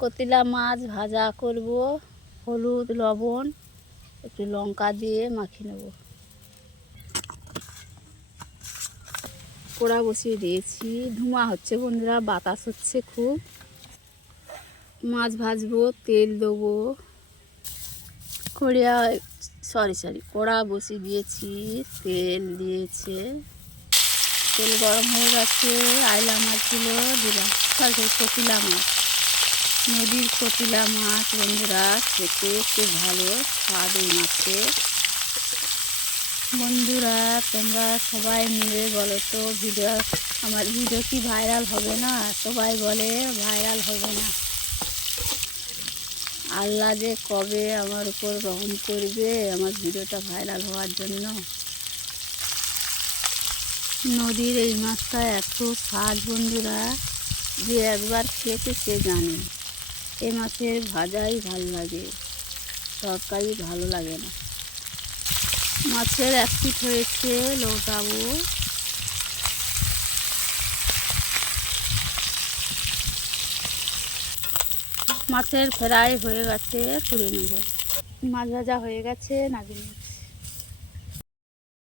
কতিলা মাছ ভাজা করব, হলুদ লবণ একটু লঙ্কা দিয়ে মাখিয়ে নেব। কড়া বসিয়ে দিয়েছি, ধোঁয়া হচ্ছে বন্ধুরা, বাতাস হচ্ছে খুব। মাছ ভাজবো, তেল দেবো। কড়া বসিয়ে দিয়েছি, তেল দিয়েছে, তেল গরম হয়ে গেছে। আইলা মাছগুলো দিলাম, কতিলা মাছ, নদীর কতিলা মাছ বন্ধুরা, খেতে খুব ভালো স্বাদ এই মাছে। বন্ধুরা তোমরা সবাই মিলে বলো তো, আমার ভিডিও কি ভাইরাল হবে না? সবাই বলে ভাইরাল হবে না। আল্লাহ যে কবে আমার উপর রহম করবে আমার ভিডিওটা ভাইরাল হওয়ার জন্য। নদীর এই মাছটা এত স্বাদ বন্ধুরা, যে একবার খেয়েছে সে জানে। এই মাছের ভাজাই ভালো লাগে, তরকারি ভালো লাগে না। মাছের এক পিঠ হয়েছে, লৌটাবো। মাছের ফ্রাই হয়ে গেছে, তুলে নেব। মাছ ভাজা হয়ে গেছে, নামিয়ে নেব।